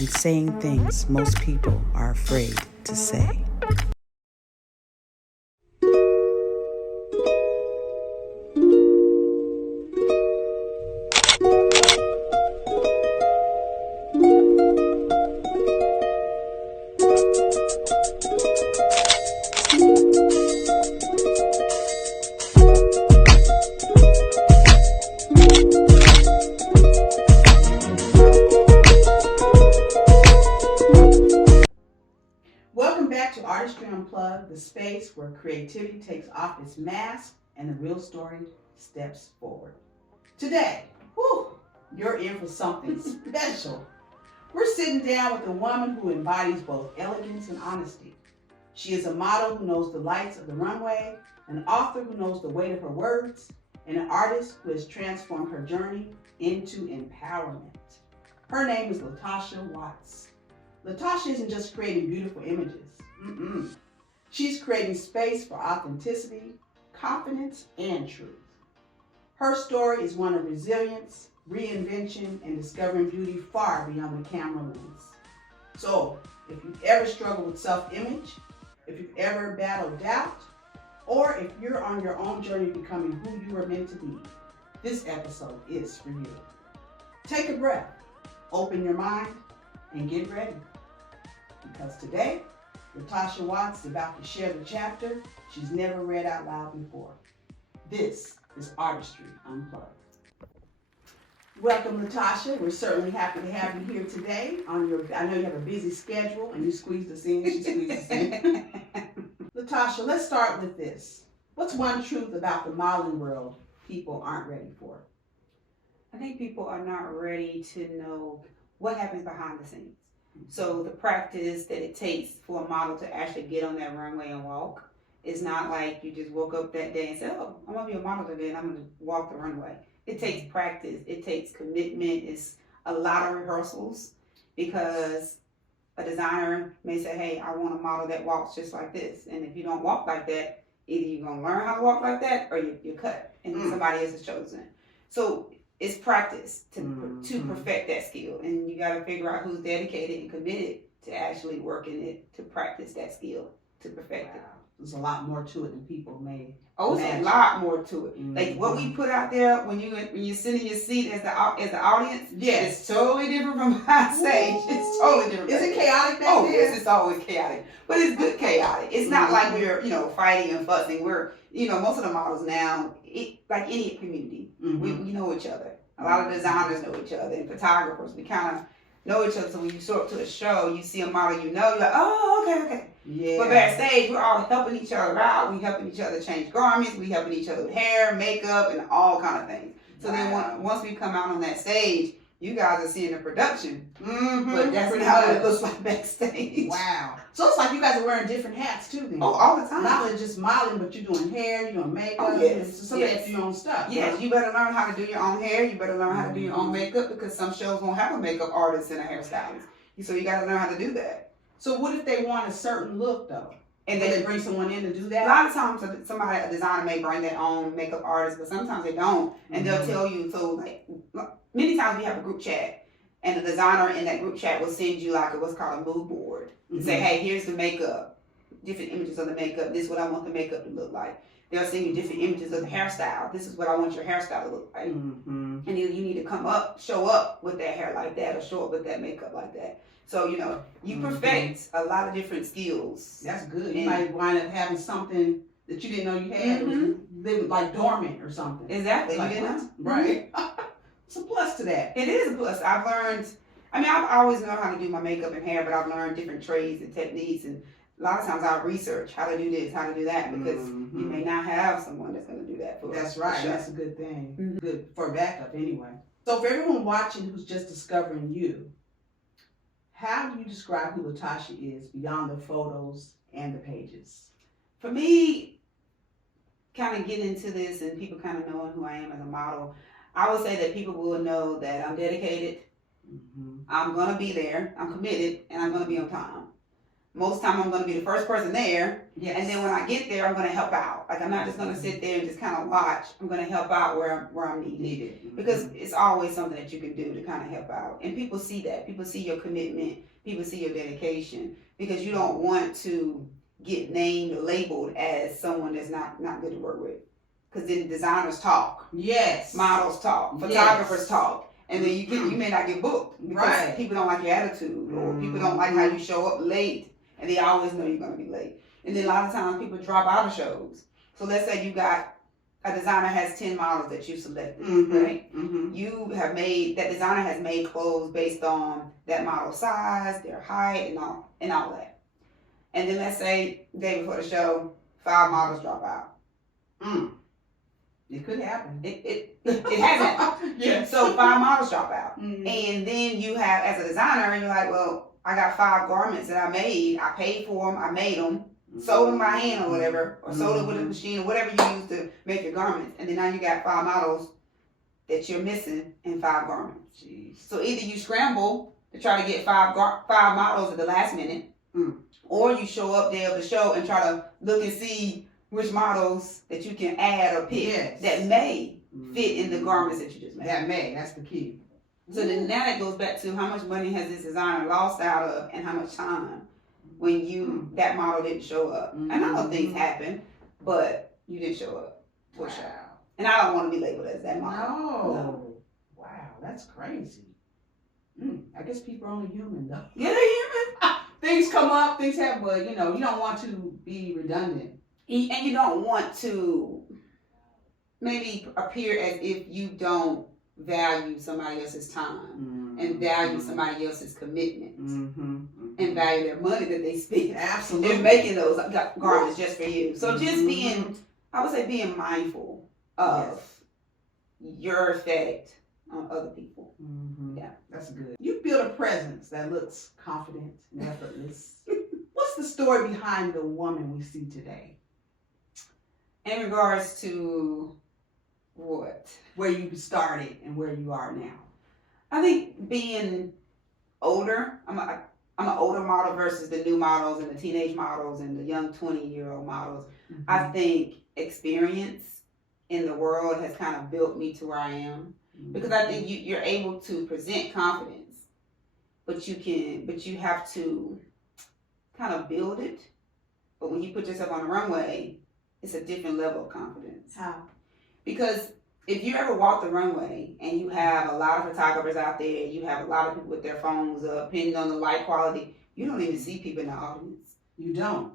and saying things most people are afraid to say. Welcome back to Artistry Unplugged, the space where creativity takes off its mask and the real story steps forward. Today, you're in for something special. We're sitting down with a woman who embodies both elegance and honesty. She is a model who knows the lights of the runway, an author who knows the weight of her words, and an artist who has transformed her journey into empowerment. Her name is Latasha Watts. Latasha isn't just creating beautiful images. She's creating space for authenticity, confidence, and truth. Her story is one of resilience, reinvention, and discovering beauty far beyond the camera lens. So, if you've ever struggled with self-image, if you've ever battled doubt, or if you're on your own journey of becoming who you are meant to be, this episode is for you. Take a breath, open your mind, and get ready. Because today, Latasha Watts is about to share the chapter she's never read out loud before. This is Artistry Unplugged. Welcome, Latasha. We're certainly happy to have you here today. I know you have a busy schedule, and you squeezed us in. She squeezed us in. Latasha, let's start with this. What's one truth about the modeling world people aren't ready for? I think people are not ready to know what happens behind the scenes. So the practice that it takes for a model to actually get on that runway and walk is not like you just woke up that day and said, oh, I'm going to be a model today and I'm going to walk the runway. It takes practice. It takes commitment. It's a lot of rehearsals because a designer may say, hey, I want a model that walks just like this. And if you don't walk like that, either you're going to learn how to walk like that or you're cut and then somebody else is chosen. So it's practice to perfect that skill, and you got to figure out who's dedicated and committed to actually working it to practice that skill to perfect it. There's a lot more to it than people may. Oh, there's a lot more to it. Like what we put out there when you sit in your seat as the audience, yes, it's totally different from behind stage. It's totally different. Is it chaotic? Yes, it's always chaotic, but it's good chaotic. It's not like we're fighting and fussing. We're most of the models now, like any community, we know each other. A lot of designers know each other, and photographers. We kind of know each other. So when you show up to a show, you see a model you're like, oh, okay. Yeah. But backstage, we're all helping each other out. We helping each other change garments. We helping each other with hair, makeup, and all kind of things. So then once we come out on that stage, you guys are seeing the production. But that's not how it looks like backstage. Wow. So it's like you guys are wearing different hats too then. Oh, all the time. Not only just modeling, but you're doing hair, you're doing makeup. Oh, yes. So somebody do your own stuff. Yes, you better learn how to do your own hair. You better learn how to do your own makeup because some shows won't have a makeup artist and a hairstylist. So you got to learn how to do that. So what if they want a certain look though? And they bring someone in to do that? A lot of times a designer may bring their own makeup artist, but sometimes they don't. And they'll tell you, so like many times we have a group chat and the designer in that group chat will send you like what's called a mood board. And say, hey, here's the makeup, different images of the makeup. This is what I want the makeup to look like. They'll send you different images of the hairstyle. This is what I want your hairstyle to look like. And then you need to show up with that hair like that or show up with that makeup like that. So, you perfect a lot of different skills. That's good. You might wind up having something that you didn't know you had. They like dormant or something. Exactly. Like, you didn't know? Right. It's a plus to that. It is a plus. I've always known how to do my makeup and hair, but I've learned different trades and techniques, and a lot of times I'll research how to do this, how to do that, because you may not have someone that's going to do that for us. That's right. That's a good thing. Good for backup anyway. So for everyone watching who's just discovering you, how do you describe who Latasha is beyond the photos and the pages? For me, kind of getting into this and people kind of knowing who I am as a model, I would say that people will know that I'm dedicated, I'm going to be there, I'm committed, and I'm going to be on time. most time I'm going to be the first person there. Yes. And then when I get there, I'm going to help out. Like, I'm not just going to sit there and just kind of watch. I'm going to help out where I'm needed. Mm-hmm. Because it's always something that you can do to kind of help out. And people see that. People see your commitment. People see your dedication. Because you don't want to get named or labeled as someone that's not good to work with. Because then designers talk. Yes. Models talk. Photographers talk. And then you may not get booked. Because people don't like your attitude. Or people don't like how you show up late. And they always know you're going to be late. And then a lot of times people drop out of shows. So let's say you got a designer has 10 models that you selected, right? Mm-hmm. That designer has made clothes based on that model size, their height, and all that. And then let's say day before the show, 5 models drop out. It could happen. It hasn't. Yeah. So 5 models drop out. Mm-hmm. And then you have, as a designer, you're like, well, I got 5 garments that I made. I paid for them. I made them. Sold them by hand or whatever. Or sold it with a machine or whatever you use to make your garments. And then now you got 5 models that you're missing in 5 garments. Jeez. So either you scramble to try to get 5 models at the last minute. Or you show up day of the show and try to look and see which models that you can add or pick that may fit in the garments that you just made. That's the key. So then now that goes back to how much money has this designer lost out of and how much time when that model didn't show up. And I know things happen, but you didn't show up to a show. And I don't want to be labeled as that model. No. Wow, that's crazy. I guess people are only human though. Yeah, they're human. Things come up, things happen, but you don't want to be redundant. And you don't want to maybe appear as if you don't value somebody else's time and value somebody else's commitment and value their money that they spend. Absolutely. They're making those garments just for you. So just being mindful of your effect on other people. Yeah. That's good. You build a presence that looks confident and effortless. What's the story behind the woman we see today? In regards to what? Where you started and where you are now. I think being older, I'm an older model versus the new models and the teenage models and the young 20-year-old models. I think experience in the world has kind of built me to where I am. Because I think you're able to present confidence, but you have to kind of build it. But when you put yourself on the runway, it's a different level of confidence. How? Because if you ever walk the runway and you have a lot of photographers out there, you have a lot of people with their phones up, depending on the light quality, you don't even see people in the audience. You don't.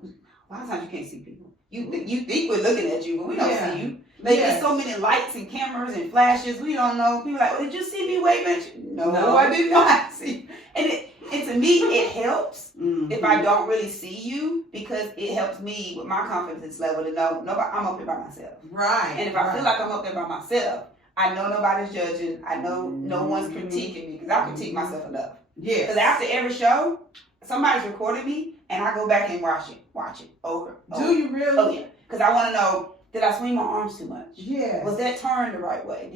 A lot of times you can't see people. You think we're looking at you, but we don't see you. Like, there's so many lights and cameras and flashes, we don't know. People are like, did you see me waving at you? No, I did not see. And to me, it helps if I don't really see you, because it helps me with my confidence level to know I'm up here by myself. Right. And if I feel like I'm up there by myself, I know nobody's judging. I know no one's critiquing me, because I critique myself enough. Yeah. Because after every show, somebody's recording me, and I go back and watch it over. Do you really? Oh yeah. Because I want to know, did I swing my arms too much? Yeah. Was that turned the right way?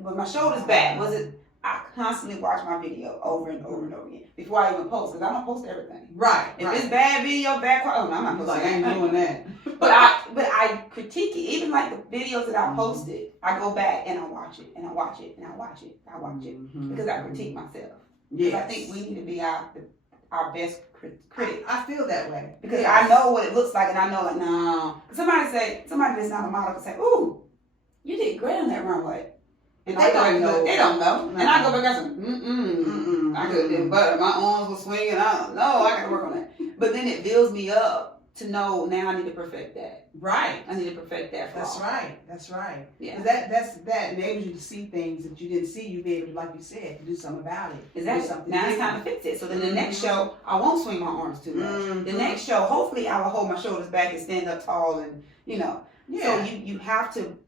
Was my shoulders back? Was it? I constantly watch my video over and over and over again before I even post, because I don't post everything. Right. If it's bad video, bad quality, I'm not posting. I ain't doing that. But I critique it. Even like the videos that I posted, I go back and I watch it and I watch it and I watch it. I watch it because I critique myself. Because I think we need to be our best critic. I feel that way. Because I know what it looks like, and I know, like, no. Somebody that's not a model can say, ooh, you did great on that runway. And they don't know. They don't know. No. And I go back and say, I could have did better. My arms were swinging. I don't know. I got to work on that. But then it builds me up to know now I need to perfect that. Right. I need to perfect that for That's right. That's right. Yeah. That enables you to see things that you didn't see. You be able to, like you said, to do something about it. Exactly. Now it's time to fix it. So then the next show, I won't swing my arms too much. The next show, hopefully I will hold my shoulders back and stand up tall and, Yeah. So you have to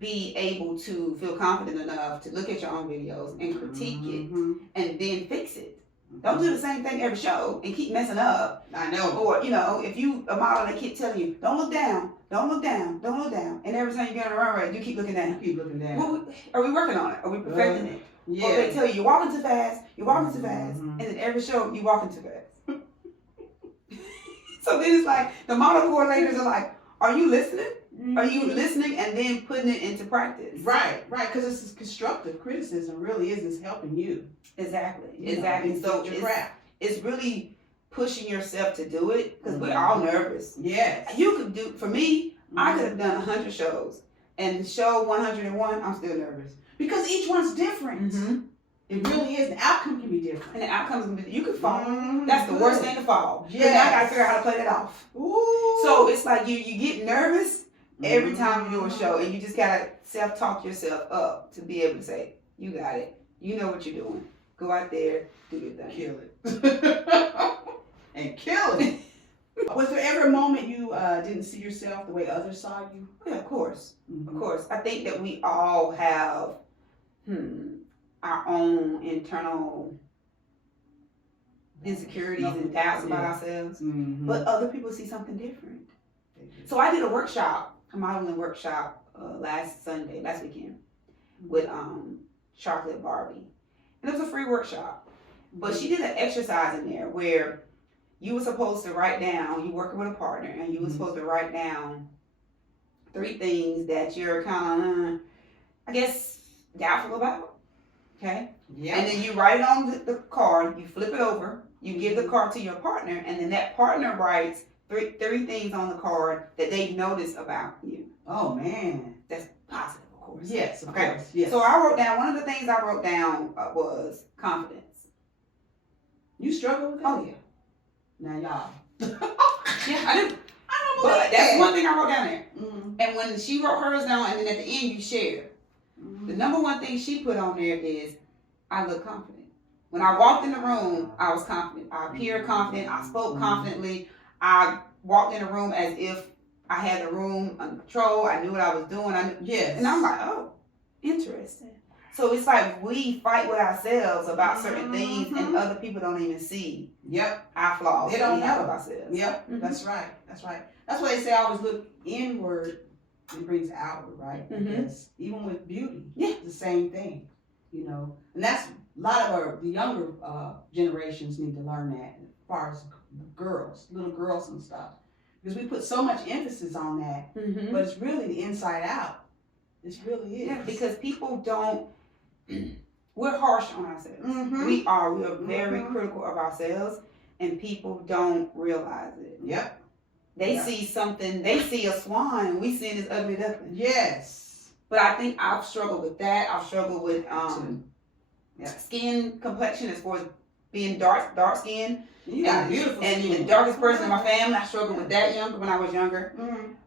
be able to feel confident enough to look at your own videos and critique it and then fix it. Don't do the same thing every show and keep messing up. I know. Or, if you a model that keep telling you, don't look down, don't look down, don't look down. And every time you get on the runway, you keep looking down. Keep looking down. Well, are we working on it? Are we perfecting it? Yeah. Or they tell you, you're walking too fast, and then every show, you're walking too fast. So then it's like the model coordinators are like, are you listening? Mm-hmm. Are you listening and then putting it into practice? Right, because it's constructive criticism. Really is helping you. Exactly. So it's really pushing yourself to do it because we're all nervous. Yes. You could do, for me, I could have done 100 shows, and show 101, I'm still nervous because each one's different. It really is. The outcome can be different. And the outcomes can be, you could fall. That's the worst thing to fall. Yeah. Now I gotta figure out how to play that off. Ooh. So it's like you get nervous every time you do a show, and you just gotta self-talk yourself up to be able to say, you got it. You know what you're doing. Go out there, do your thing. Kill it. And kill it. Was there ever a moment you didn't see yourself the way others saw you? Yeah, of course. Of course. I think that we all have our own internal insecurities and doubts about ourselves. But other people see something different. So I did a modeling workshop last weekend with Chocolate Barbie. And it was a free workshop. But she did an exercise in there where you were supposed to write down, you working with a partner, and you were supposed to write down 3 things that you're kind of, I guess, doubtful about. Okay? Yeah. And then you write it on the card, you flip it over, you give the card to your partner, and then that partner writes 3 things on the card that they noticed about you. Oh, man. That's positive, of course. Yes, of Okay. course. Yes. So I wrote down, one of the things I wrote down was confidence. You struggle with that? Oh, yeah. Now, y'all. Yeah, I do. I don't But believe that's that. one thing I wrote down there. Mm-hmm. And when she wrote hers down, and then at the end you share, the number one thing she put on there is, I look confident. When I walked in the room, I was confident. I appeared confident. I spoke confidently. I walked in the room as if I had the room under control. I knew what I was doing. Yes. And I'm like, oh, interesting. So it's like we fight with ourselves about certain things, and other people don't even see our flaws. They don't that we have know. of ourselves. Yep. That's right. That's right. That's why they say always look inward and brings outward, right? Because even with beauty, it's the same thing, you know. And that's a lot of the younger generations need to learn that as far as girls, little girls and stuff. Because we put so much emphasis on that, but it's really the inside out. It really is. Yeah, because people don't, we're harsh on ourselves. We are very critical of ourselves, and people don't realize it. Yep. They see something, they see a swan, we see this ugly duckling. Yes. But I think I've struggled with that. I've struggled with skin complexion as far as being dark skin. You got beautiful and skin. the darkest person in my family. I struggled with that when I was younger.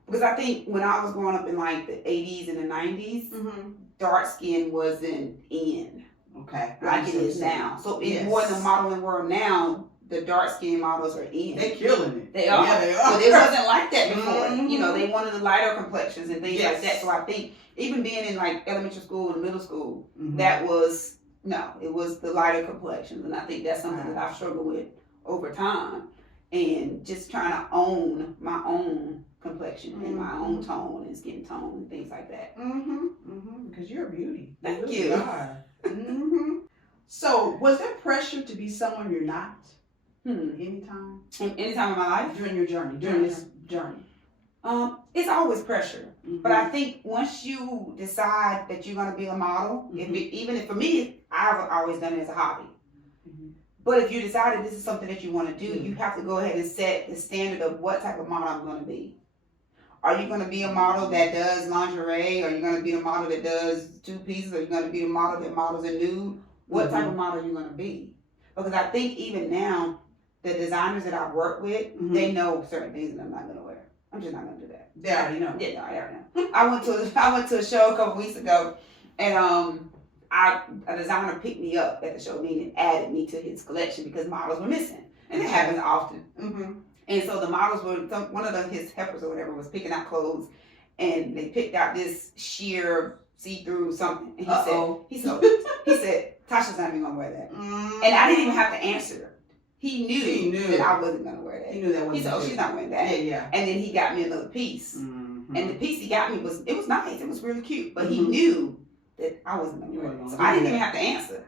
Because I think when I was growing up in like the 80s and the 90s, dark skin wasn't in. Okay. Like it is now. So in more than the modeling world now, the dark skin models are in. They're killing it. They are. Yeah, they are. But it wasn't like that before. You know, they wanted the lighter complexions and things like that. So I think even being in like elementary school and middle school, that was, it was the lighter complexions. And I think that's something that I've struggled with over time. And just trying to own my own complexion and my own tone and skin tone and things like that. Because you're a beauty. Thank you. you. Are. So, was there pressure to be someone you're not? Anytime? Any time in my life? During your journey, during this journey? It's always pressure. But I think once you decide that you're going to be a model, even if for me, I've always done it as a hobby. But if you decided this is something that you want to do, you have to go ahead and set the standard of what type of model I'm going to be. Are you going to be a model that does lingerie? Are you going to be a model that does 2 pieces? Are you going to be a model that models in nude? What type of model are you going to be? Because I think even now, the designers that I've worked with, they know certain things that I'm not going to wear. I'm just not going to do that. They already know. Yeah, no, I already know. I went to a show a couple weeks ago, and a designer picked me up at the show meeting and added me to his collection because models were missing. And it happens often. And so the models were, one of his helpers or whatever was picking out clothes, and they picked out this sheer see-through something. And he said, Tasha's not even going to wear that. And I didn't even have to answer. He knew that I wasn't going to wear that. He knew that wasn't. He said, oh, she's not wearing that. Yeah. And then he got me another piece. And the piece he got me was nice. It was really cute. But he knew that I wasn't going to wear it. So I didn't even have to answer.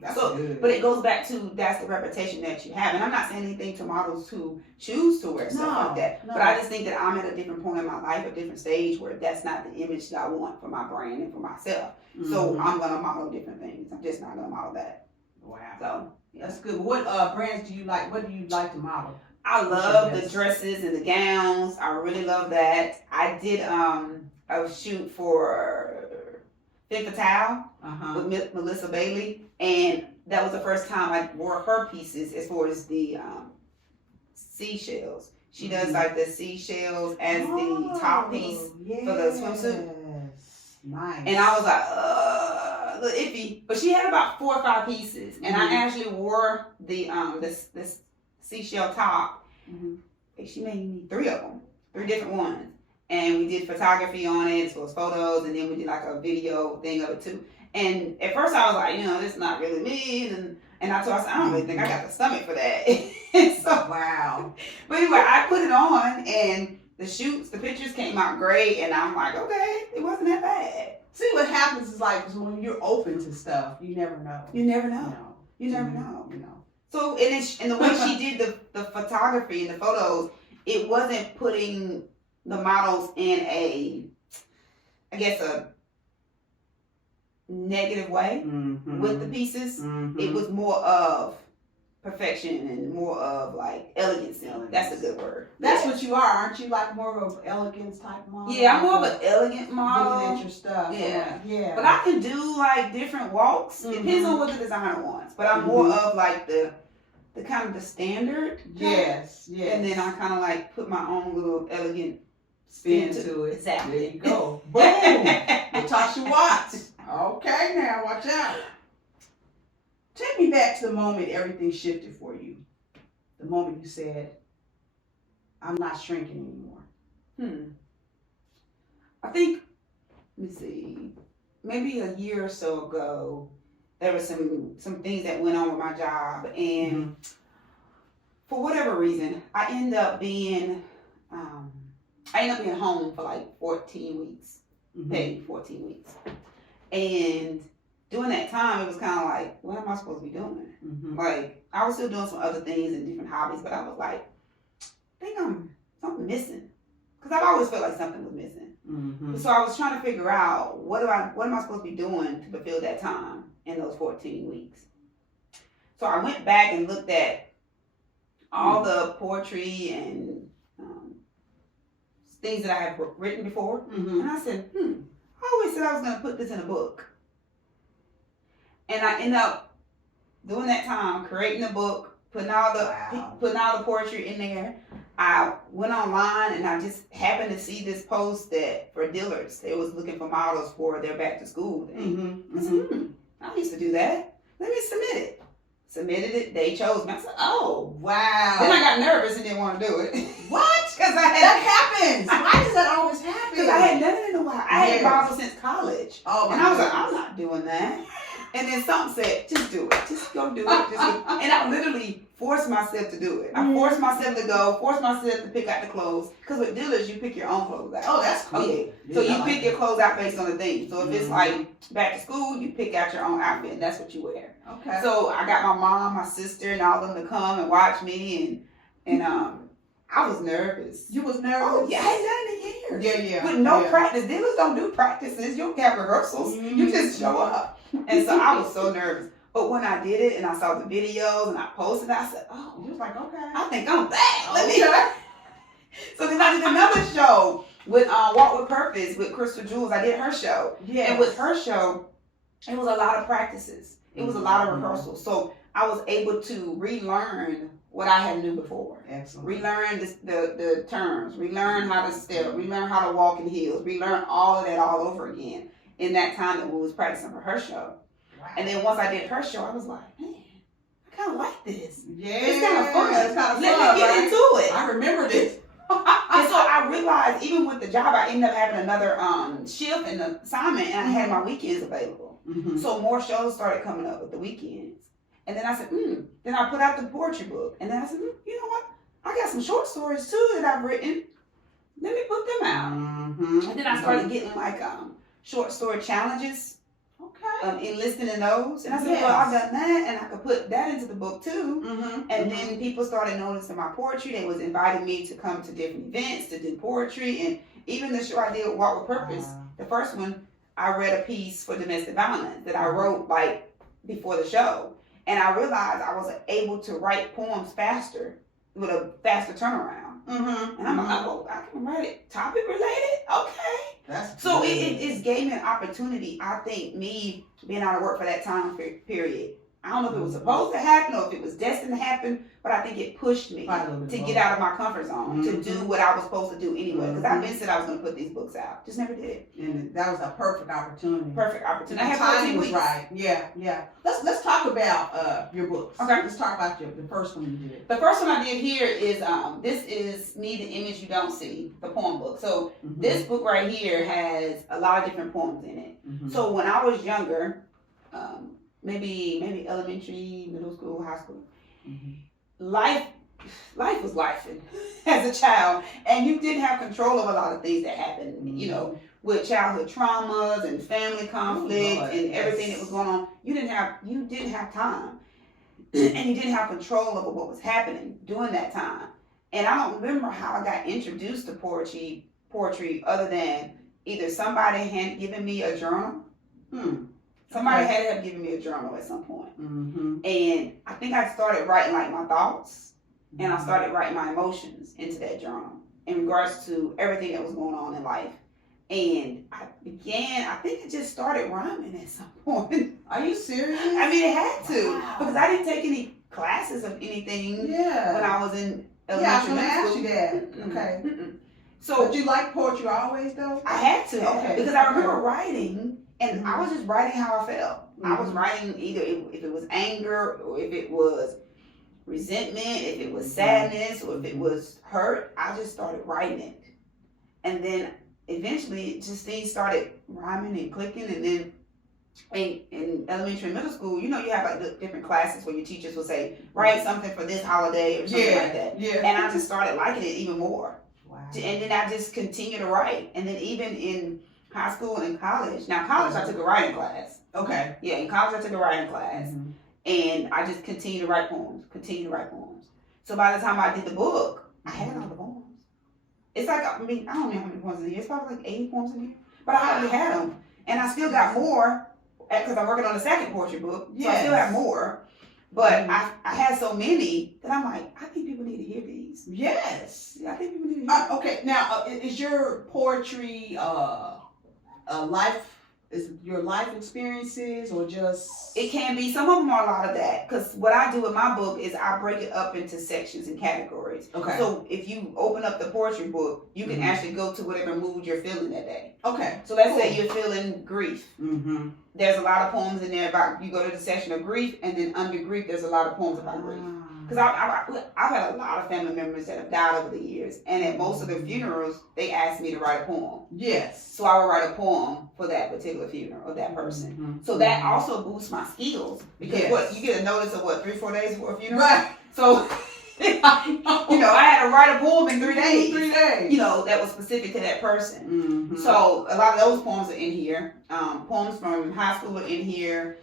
That's so good. but it goes back to that's the reputation that you have, and I'm not saying anything to models who choose to wear stuff like that, but I just think that I'm at a different point in my life, a different stage where that's not the image that I want for my brand and for myself. So I'm gonna model different things. I'm just not gonna model that. Wow. So yeah. That's good. What brands do you like? What do you like to model? I love the dresses and the gowns. I really love that. I did a shoot for Femme Fatale with Melissa Bailey, and that was the first time I wore her pieces as far as the seashells. She does like the seashells as the top piece for the swimsuit. Nice. And I was like, a little iffy, but she had about 4 or 5 pieces, and I actually wore the this seashell top. She made me 3 of them, 3 different ones, and we did photography on it as well as photos, and then we did like a video thing of it too. And at first I was like, this is not really me, and I told her, I don't really think I got the stomach for that. So wow. But anyway, I put it on, and the pictures came out great, and I'm like, okay, it wasn't that bad. See, what happens is like when you're open to stuff, you never know. You never know. You never know. So and the way she did the photography and the photos, it wasn't putting the models in a negative way with the pieces. It was more of perfection and more of like elegance. That's a good word. That's what you are, aren't you? Like more of an elegance type model. Yeah, I'm more of an elegant model. Looking at your stuff. Yeah. But I can do like different walks. Depends on what the designer wants. But I'm more of like the kind of the standard. Yes. And then I kind of like put my own little elegant spin to it. Exactly. There you go. Boom. Latasha Watts. Okay, now watch out. Take me back to the moment everything shifted for you. The moment you said, I'm not shrinking anymore. I think, let me see, maybe a year or so ago, there were some things that went on with my job, and for whatever reason, I ended up being home for like 14 weeks, paid 14 weeks, and during that time, it was kind of like, what am I supposed to be doing? Like, I was still doing some other things and different hobbies, but I was like, I think something missing, because I've always felt like something was missing. So I was trying to figure out what am I supposed to be doing to fulfill that time in those 14 weeks. So I went back and looked at all the poetry and things that I had written before, and I said, I always said I was going to put this in a book. And I ended up doing that time, creating a book, putting all the poetry in there. I went online and I just happened to see this post that for Dillard's, they was looking for models for their back to school thing. I said, I used to do that. Let me submit it. Submitted it. They chose me. I said, oh wow. Then I got nervous and didn't want to do it. What? Because that happens. Why does that always happen? Because I had done it in a while. I had model since college. Oh, and I was like, I'm not doing that. And then something said, just do it. Just go do it. And I literally forced myself to do it. I forced myself to go, forced myself to pick out the clothes. Because with Dillard's, you pick your own clothes out. Oh, that's cool. Oh, yeah. So you pick your clothes out based on the theme. So if it's like back to school, you pick out your own outfit, and that's what you wear. Okay. So I got my mom, my sister, and all of them to come and watch me, and I was nervous. You was nervous? Oh, yeah. I hadn't done it in years. Yeah. With no practice. Dealers don't do practices. You don't have rehearsals. You just show up. And so I was so nervous. But when I did it and I saw the videos and I posted, I said, oh. You was like, okay. I think I'm back. Let me. So then I did another show with Walk with Purpose with Crystal Jules. I did her show. Yeah. And with her show, it was a lot of practices. It was a lot of rehearsals. So I was able to relearn what I had knew before. Excellent. Relearn the terms. Relearn how to step. Relearn how to walk in heels. Relearn all of that all over again in that time that we was practicing for her show. Wow. And then once I did her show, I was like, man, I kind of like this. Yeah. It's kind of fun. It's kind of fun. Let me get into it. I remember this. And so I realized even with the job, I ended up having another shift and assignment, and I had my weekends available. So more shows started coming up with the weekends. And then I said, Then I put out the poetry book. And then I said, you know what? I got some short stories too that I've written. Let me put them out. And then I started getting like short story challenges Okay. enlisting in those. And I said, well, I've done that, and I could put that into the book too. And then people started noticing my poetry. They was inviting me to come to different events to do poetry, and even the show I did, Walk with Purpose. The first one, I read a piece for domestic violence that I wrote like before the show, and I realized I was able to write poems faster with a faster turnaround. And I'm like, oh, I can write it topic related. Okay. So it gave me an opportunity. I think me being out of work for that time period, I don't know if it was supposed to happen or if it was destined to happen, but I think it pushed me to get out of my comfort zone, to do what I was supposed to do anyway. Because I've been said I was going to put these books out. Just never did. And that was a perfect opportunity. Perfect opportunity. The timing was right. Yeah. Let's talk about your books. Okay. Let's talk about the first one you did. The first one I did here is this is Me, the Image You Don't See, the poem book. So this book right here has a lot of different poems in it. So when I was younger, maybe elementary, middle school, high school, life was life as a child, and you didn't have control of a lot of things that happened, you know, with childhood traumas and family conflict and everything that was going on. You didn't have time, and you didn't have control over what was happening during that time. And I don't remember how I got introduced to poetry other than either somebody had given me a journal. Somebody had to have given me a journal at some point. And I think I started writing like my thoughts, and I started writing my emotions into that journal in regards to everything that was going on in life. And I think it just started rhyming at some point. Are you serious? I mean, it had to, because I didn't take any classes of anything when I was in elementary. Yeah, I was going to ask you that. Okay. So, did you like poetry always, though? I had to, because I remember writing. And I was just writing how I felt. I was writing either if it was anger, or if it was resentment, if it was sadness, or if it was hurt. I just started writing it. And then eventually just things started rhyming and clicking. And then in elementary and middle school, you know, you have like different classes where your teachers will say, write something for this holiday or something like that. And I just started liking it even more. And then I just continued to write. And then even in high school and in college. Now, college, I took a writing class. Okay. Yeah, in college, I took a writing class. And I just continued to write poems. So by the time I did the book, I had all the poems. It's like, I mean, I don't know how many poems in here. It's probably like 80 poems in here. But I already had them. And I still got more, because I'm working on the second poetry book. So I still have more. But I had so many that I'm like, I think people need to hear these. Yes. Yeah, I think people need to hear these. Okay, now, is your poetry... is your life experiences or just... It can be. Some of them are a lot of that. Because what I do in my book is I break it up into sections and categories. Okay. So if you open up the poetry book, you can actually go to whatever mood you're feeling that day. Okay. So let's say you're feeling grief. There's a lot of poems in there about, you go to the section of grief, and then under grief there's a lot of poems about grief. Because I've had a lot of family members that have died over the years, and at most of their funerals, they asked me to write a poem. Yes. So I would write a poem for that particular funeral of that person. So that also boosts my skills, because you get a notice of 3-4 days before a funeral. Right. So, you know, I had to write a poem in 3 days. 3 days. You know, that was specific to that person. So a lot of those poems are in here. Poems from high school are in here.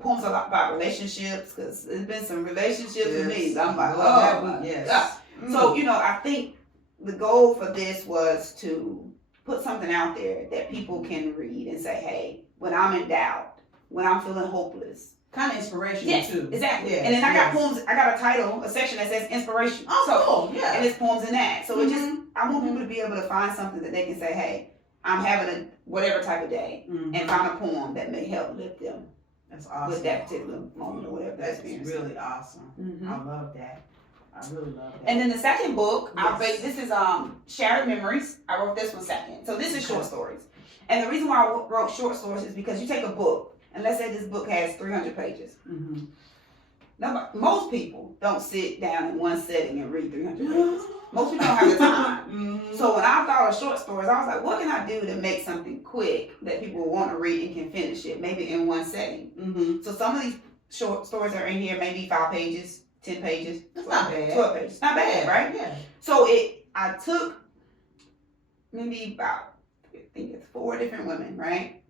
Poems about relationships, because there's been some relationships with me. So I'm like, oh, yes. So, you know, I think the goal for this was to put something out there that people can read and say, hey, when I'm in doubt, when I'm feeling hopeless. Kind of inspirational too. Exactly. Yes, and then I got poems, I got a title, a section that says inspiration. Oh, so, cool. Yeah. And it's poems in that. So it just, I want people to be able to find something that they can say, hey, I'm having a whatever type of day, and find a poem that may help lift them. That's awesome. With that particular moment or whatever that's really awesome. I love that. I really love that. And then the second book, this is Shattered Memories. I wrote this one second. So this is short stories. And the reason why I wrote short stories is because you take a book, and let's say this book has 300 pages. Now, most people don't sit down in one setting and read 300 pages. Most people don't have the time. So when I thought of short stories, I was like, what can I do to make something quick that people will want to read and can finish it, maybe in one setting? So some of these short stories are in here, maybe 5 pages, 10 pages. That's not bad. 12 pages. Not bad, right? Yeah. So I took maybe about, I think it's 4 different women, right?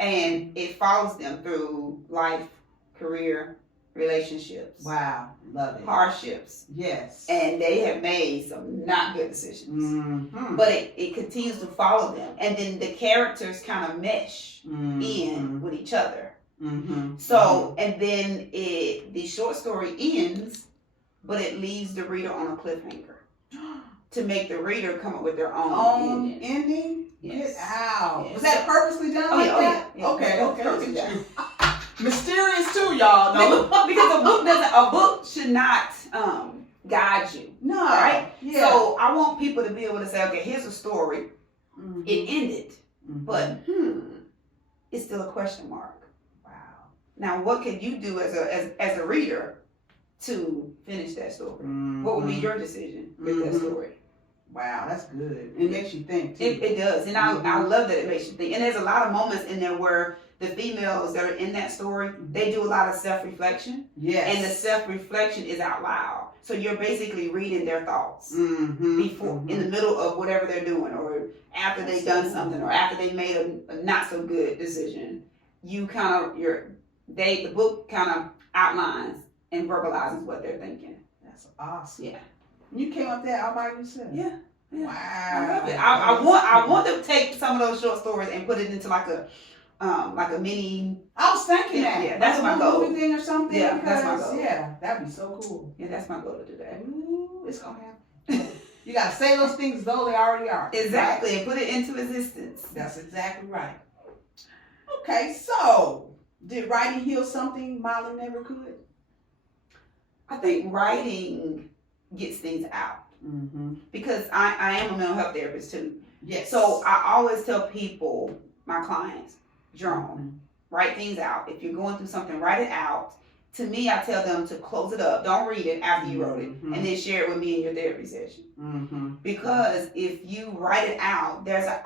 and it follows them through life, career, relationships, Wow, love it. hardships, Yes. and they have made some not good decisions. But it continues to follow them, and then the characters kind of mesh in with each other. So, and then the short story ends, but it leaves the reader on a cliffhanger to make the reader come up with their own ending. Yes. Get out. Yes. Was that purposely done like that? Yeah. Okay. Purposely Look at done. you. Mysterious too, y'all. No. Because a book should not guide you. No. Right? Yeah. So I want people to be able to say, okay, here's a story. It ended, but it's still a question mark. Wow. Now, what can you do as a reader to finish that story? What would be your decision with that story? Wow, that's good. It makes you think too. It does, and I love that it makes you think. And there's a lot of moments in there where the females that are in that story, they do a lot of self-reflection. Yes. And the self-reflection is out loud. So you're basically reading their thoughts before, in the middle of whatever they're doing, or after they've done something, or after they made a not so good decision. You kind of the book kind of outlines and verbalizes what they're thinking. That's awesome. Yeah. You came up there all by yourself. Yeah. Wow. I love it. I want to take some of those short stories and put it into like a mini. I was thinking that. Yeah, that's like my goal. Movie thing or something. Yeah, because, that's my goal. Yeah, that'd be so cool. Yeah, that's my goal to do that. Ooh, it's gonna happen. You gotta say those things as though they already are. Exactly, and put it into existence. That's exactly right. Okay, so did writing heal something Molly never could? I think writing gets things out because I am a mental health therapist too. Yes. So I always tell people, my clients, journal, write things out. If you're going through something, write it out. To me, I tell them to close it up. Don't read it after you wrote it, and then share it with me in your therapy session. Because if you write it out, that's an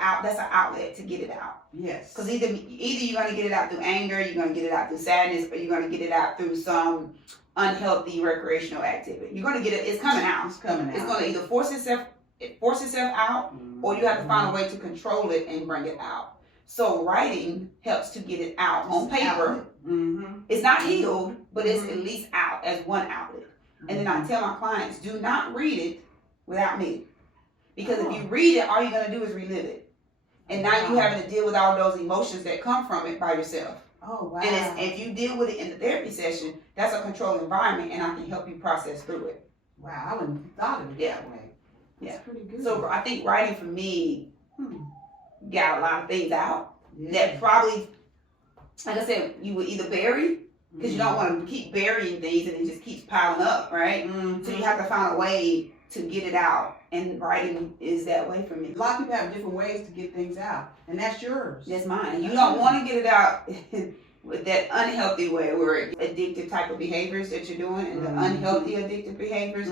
outlet to get it out. Yes. Because either you're going to get it out through anger, you're going to get it out through sadness, or you're going to get it out through some unhealthy recreational activity. You're going to get it. It's coming out. It's coming out. It's going to either force itself out, or you have to find a way to control it and bring it out. So writing helps to get it out on paper. It's not healed, but it's at least out as one outlet. And then I tell my clients, do not read it without me. Because if you read it, all you're going to do is relive it. And now you're having to deal with all those emotions that come from it by yourself. Oh, wow. And if you deal with it in the therapy session, that's a controlled environment, and I can help you process through it. Wow, I wouldn't have thought of it that way. That's pretty good. So I think writing for me got a lot of things out that probably, like I said, you would either bury, because you don't want to keep burying things and it just keeps piling up, right? So you have to find a way to get it out, and writing is that way for me. A lot of people have different ways to get things out, and that's yours. That's mine. You don't want to get it out with that unhealthy way, where addictive type of behaviors that you're doing, and the unhealthy addictive behaviors,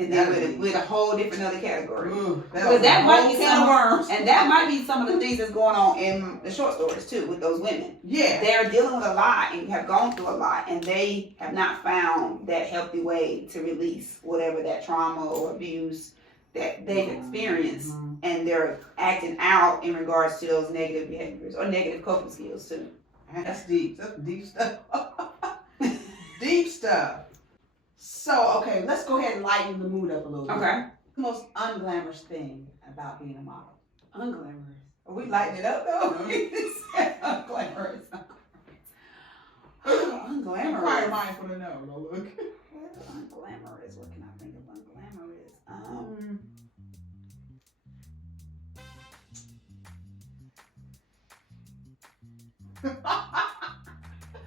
and then with a whole different other category. Because that might be some worms, and that might be some of the things that's going on in the short stories too with those women. Yeah, they're dealing with a lot and have gone through a lot, and they have not found that healthy way to release whatever that trauma or abuse that they've experienced, and they're acting out in regards to those negative behaviors or negative coping skills too. That's deep. That's deep stuff. Deep stuff. So, okay, let's go ahead and lighten the mood up a little bit. Okay. The most unglamorous thing about being a model. Unglamorous. Are we lighting it up though? Unglamorous. Unglamorous. Inquire mindful to know. No, look. Unglamorous. What can I think of unglamorous?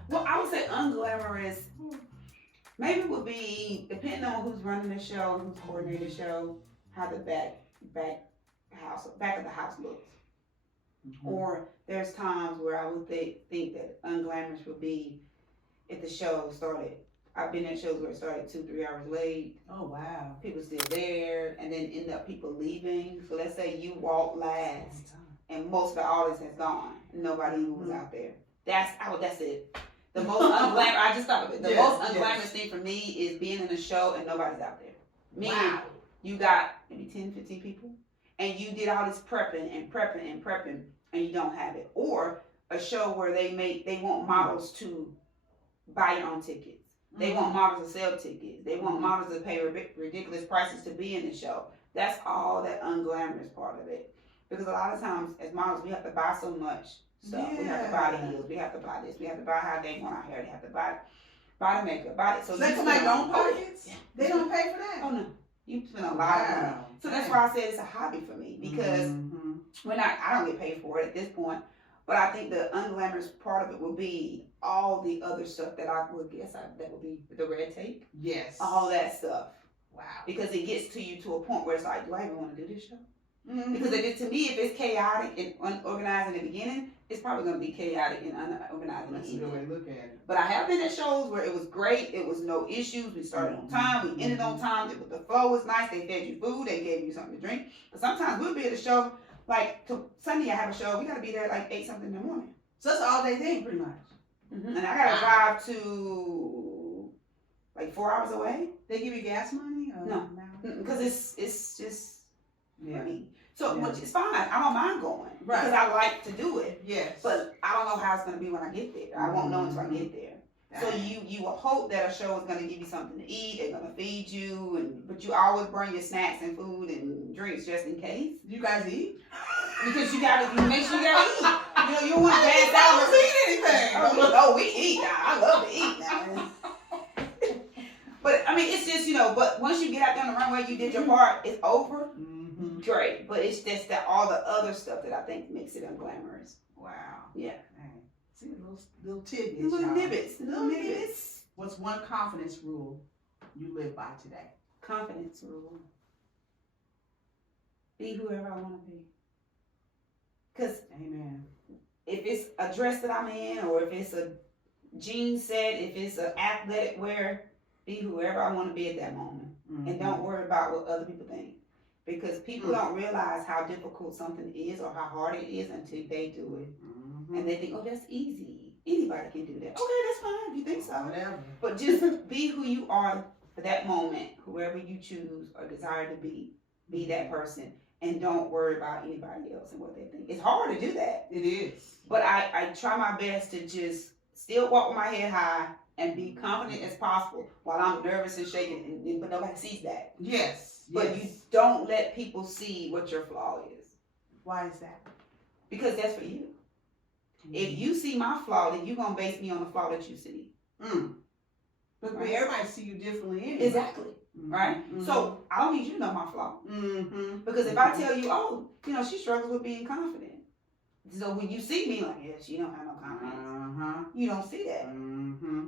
Well, I would say unglamorous. Maybe it would be, depending on who's running the show, who's coordinating the show, how the back of the house looks. Or there's times where I would think that unglamorous would be if the show started. I've been at shows where it started 2-3 hours late. Oh, wow. People still there, and then end up people leaving. So let's say you walk last, and most of the audience has gone. Nobody was out there. That's it. The most unglamorous, I just thought of it. The most unglamorous thing for me is being in a show and nobody's out there. Meaning, you got maybe 10, 15 people, and you did all this prepping, and you don't have it, or a show where they want models to buy your own tickets. They want models to sell tickets. They want models to pay ridiculous prices to be in the show. That's all that unglamorous part of it. Because a lot of times as models, we have to buy so much stuff. We have to buy the heels. We have to buy this. We have to buy how they want our hair. They have to buy the makeup. Buy it. So they come out own pockets? Yeah. They don't pay for that? Oh, no. You spend a lot of money. So that's why I said it's a hobby for me. Because I don't get paid for it at this point. But I think the unglamorous part of it will be all the other stuff that I would guess that would be the red tape. Yes. All that stuff. Wow. Because it gets to you to a point where it's like, do I even want to do this show? Because if it's chaotic and unorganized in the beginning, it's probably going to be chaotic and unorganized in the end. That's a good way to look at it. But I have been at shows where it was great. It was no issues. We started on time. We ended on time. The flow was nice. They fed you food. They gave you something to drink. But sometimes we'll be at a show, like Sunday I have a show. We got to be there like 8 something in the morning. So that's an all day thing pretty much. And I got to drive to like 4 hours away. They give you gas money? Or No. Because it's just money. So, Yeah. which is fine. I don't mind going. Right. Because I like to do it. Yes. But I don't know how it's going to be when I get there. I won't know until I get there. So you will hope that a show is going to give you something to eat. They're going to feed you, but you always bring your snacks and food and drinks just in case. You guys eat? Because you make sure you gotta eat. You don't want to pass I out. don't eat anything. Oh, we eat now. I love to eat now. But I mean, it's just But once you get out there on the runway, you did your part. It's over. Great, but it's just that all the other stuff that I think makes it unglamorous. Wow. Yeah. Dang. See little tidbits. Little y'all. nibbits. Little nibbits. What's one confidence rule you live by today? Confidence rule. Be whoever I want to be. Because Amen. if it's a dress that I'm in, or if it's a jean set, if it's an athletic wear, be whoever I want to be at that moment. And don't worry about what other people think. Because people don't realize how difficult something is or how hard it is until they do it. And they think, oh, that's easy. Anybody can do that. Okay, that's fine if you think so. Whatever. But just be who you are for that moment, whoever you choose or desire to be that person. And don't worry about anybody else and what they think. It's hard to do that. It is. But I try my best to just still walk with my head high and be confident as possible while I'm nervous and shaking, but nobody sees that. Yes. But you don't let people see what your flaw is. Why is that? Because that's for you. If you see my flaw, then you're going to base me on the flaw that you see. But everybody see you differently anyway. Exactly. Right? So I don't need you to know my flaw. Because if I tell you, oh, she struggles with being confident. So when you see me like, yeah, she don't have no confidence. You don't see that.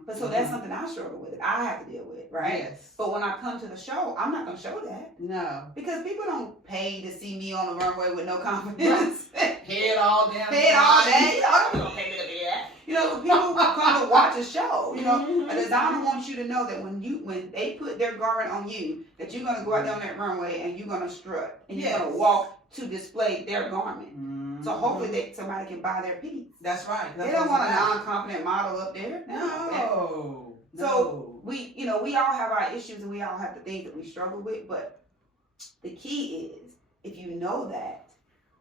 But so that's something I struggle with. I have to deal with, right? Yes. But when I come to the show, I'm not going to show that. No. Because people don't pay to see me on the runway with no confidence. Head all down. Head all day. I'm going to pay me to be that. People come to watch a show. A designer wants you to know that when they put their garment on you, that you're going to go out there on that runway and you're going to strut. And you're going to walk to display their garment. So hopefully somebody can buy their piece. That's right. They don't want a non-confident model up there. No. So we all have our issues and we all have the things that we struggle with. But the key is, if you know that,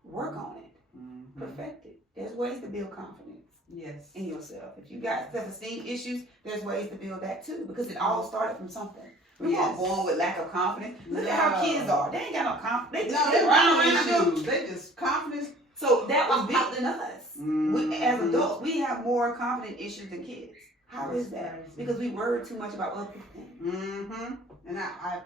work on it, perfect it. There's ways to build confidence. Yes. In yourself. If you got self-esteem issues, there's ways to build that too, because it all started from something. We weren't born with lack of confidence. Look at how kids are. They ain't got no confidence. They run around. They just confidence. So that was built in us. We, as adults, we have more confident issues than kids. How is that? Because we worry too much about other things. And I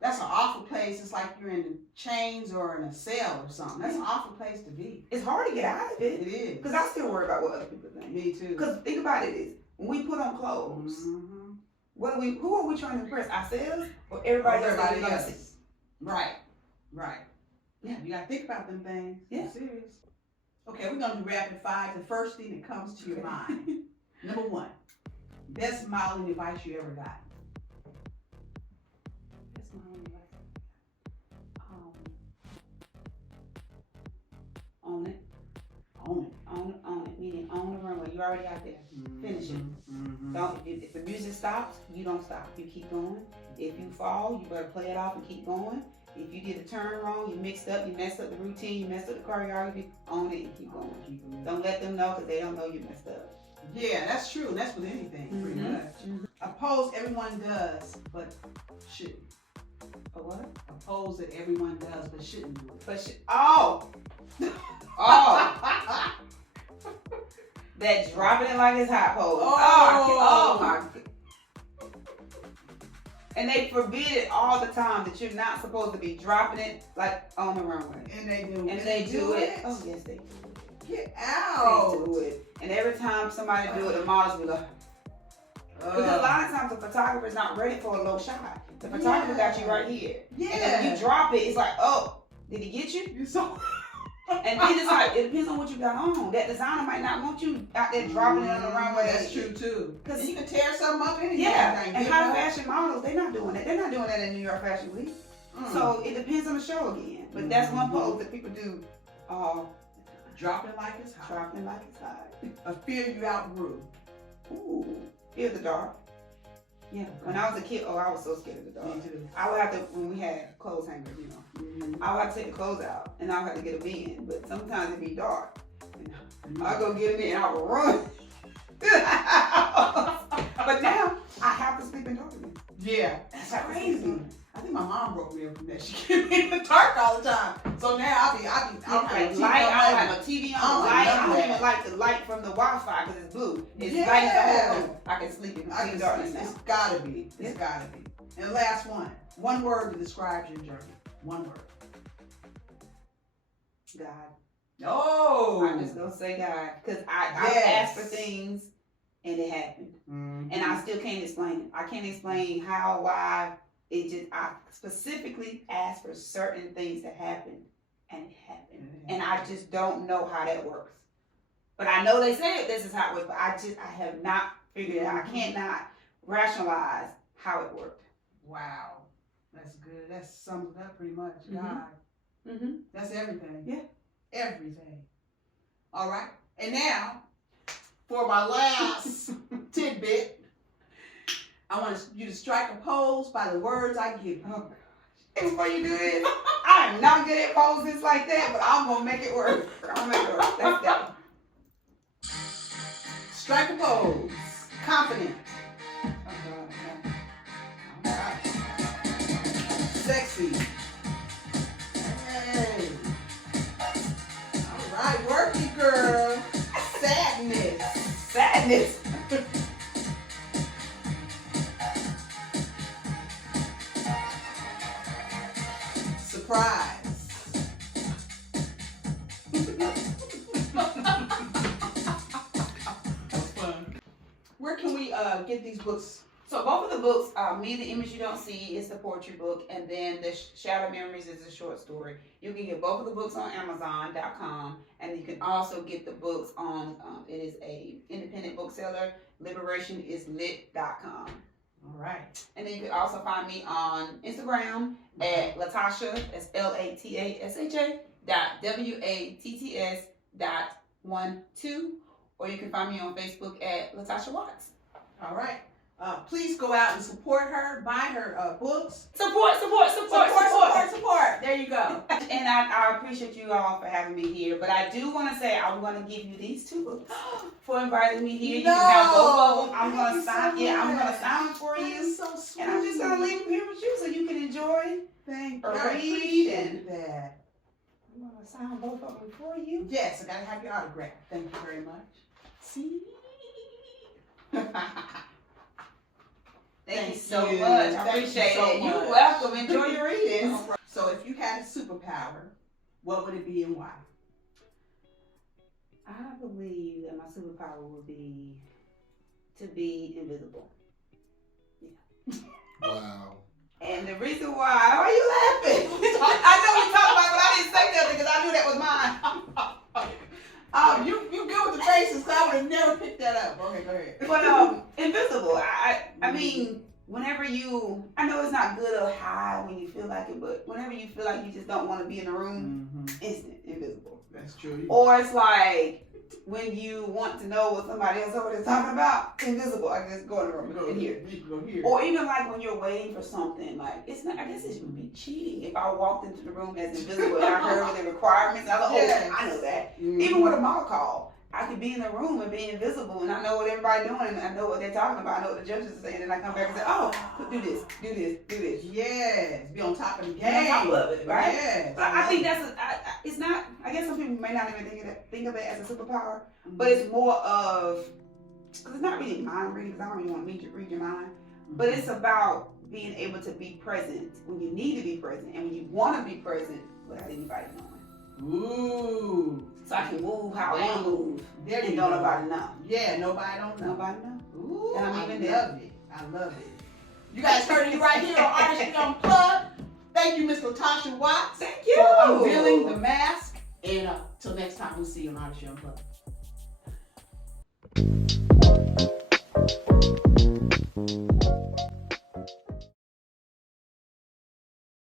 that's an awful place. It's like you're in chains or in a cell or something. That's an awful place to be. It's hard to get out of it. It is. Because I still worry about what other people think. Me too. Because think about it is, when we put on clothes, who are we trying to impress? Ourselves or everybody else? Right. Yeah. You gotta think about them things. Yeah. I'm serious. Okay, we're gonna do rapid fire. The first thing that comes to your mind. Number 1. Best modeling advice you ever got. Best modeling advice. Own it. Own it. Meaning own the runway. You already out there. Finish it. Don't. If the music stops, you don't stop. You keep going. If you fall, you better play it off and keep going. If you did a turn wrong, you mixed up, you messed up the routine, you messed up the choreography, own it and keep going. Don't let them know because they don't know you messed up. Yeah, that's true. That's with anything, pretty much. A pose everyone does, but shouldn't. A what? A pose that everyone does, but shouldn't do it. But oh! Oh! That dropping it like it's hot pose. Oh my. And they forbid it all the time that you're not supposed to be dropping it like on the runway. And they do it. And they do it. Oh yes, they do it. Get out. They do it. And every time somebody do it, the models be like, because a lot of times the photographer's not ready for a low shot. The photographer got you right here. Yeah. And then when you drop it, it's like, oh, did he get you? You're so. And then it's like, it depends on what you got on. That designer might not want you out there dropping it on the runway. That's true too. Because you can tear something up anything. Yeah, and high fashion models, they're not doing that. They're not doing that in New York Fashion Week. So it depends on the show again. But that's one pose that people do all dropping like it's hot. Dropping like it's hot. A fear you outgrew. Ooh, fear the dark. Yeah, when I was a kid, I was so scared of the dark. Me too. I would have to, when we had clothes hangers, I would have to take the clothes out and I would have to get them in. But sometimes it'd be dark. I'll go get them in and I would run. But now I have to sleep in darkness. Yeah, that's crazy. I think my mom broke me up from that. She kept me in the dark all the time. So now I don't have light. I don't have no TV on. I don't even like the light from the Wi-Fi because it's blue. It's light in the whole room. I can sleep in darkness now. It's gotta be. It's gotta be. And last one. One word that describes your journey. One word. God. Oh. I'm just gonna say God because I asked for things and it happened, and I still can't explain it. I can't explain how, why. It just, I specifically asked for certain things to happen, and it happened. And I just don't know how that works. But I know they say this is how it works, but I have not figured it out. I cannot rationalize how it worked. Wow. That's good. That sums it up pretty much. God. That's everything. Yeah. Everything. All right. And now, for my last tidbit, I want you to strike a pose by the words I give you. Oh, gosh. And before you do this, I am not good at poses like that, but I'm going to make it work. I'm going to make it work. Let's go. Strike a pose. Confident. Oh, God. All right. Sexy. Hey. All right. Work it, girl. Sadness. Sadness. Surprise. That's fun. Where can we get these books? So both of the books, Me, the Image You Don't See is the poetry book, and then the Shattered Memories is a short story. You can get both of the books on Amazon.com, and you can also get the books on, it is a independent bookseller, liberationislit.com. All right. And then you can also find me on Instagram at Latasha, that's Latasha .watts.12, or you can find me on Facebook at Latasha Watts. All right. Please go out and support her. Buy her books. Support. There you go. And I appreciate you all for having me here. But I do want to say I'm going to give you these two books for inviting me here. You can have both of them. I'm going to sign. I'm going to sign them for you. So sweet. And I'm just going to leave them here with you so you can enjoy. Thank or you. read and that. I'm going to sign both of them for you. Yes, I got to have your autograph. Thank you very much. See. Thank you so you. much. I Thank appreciate you so it. much. You're welcome. Enjoy your readings. So if you had a superpower, what would it be and why? I believe that my superpower would be to be invisible. Yeah. Wow. And the reason why are you laughing? I know we talked about it, but I didn't say nothing because I knew that was mine. You good with the faces, so I would have never picked that up. Okay, go ahead. But invisible. I mean, whenever you, I know it's not good or high when you feel like it, but whenever you feel like you just don't want to be in the room, instant invisible. That's true. Or it's like when you want to know what somebody else over there is talking about, invisible. I can just go in the room and hear. Or even like when you're waiting for something, like it's not. I guess it would be cheating if I walked into the room as invisible and I heard the requirements. I was like, oh, I know that. Mm-hmm. Even with a mock call, I could be in the room and be invisible, and I know what everybody's doing, and I know what they're talking about. I know what the judges are saying, and I come back and say, oh, do this, do this, do this. Yes, be on top of the Be game. on top of it, right? Yes. But I think that's it's not. I guess some people may not even think of it as a superpower, but it's more of because it's not really mind reading. Because I don't really want to read your mind, but it's about being able to be present when you need to be present and when you want to be present without anybody knowing. Ooh. So I can move how I want to move. There And you don't go. nobody know. Yeah, nobody don't know. Nobody know. Ooh, And I'm I even love it. I love it. You guys heard it right here on Artistry Unplugged. Thank you, Miss Latasha Watts. Thank you. For unveiling the mask. And till next time, we'll see you on Artistry Unplugged.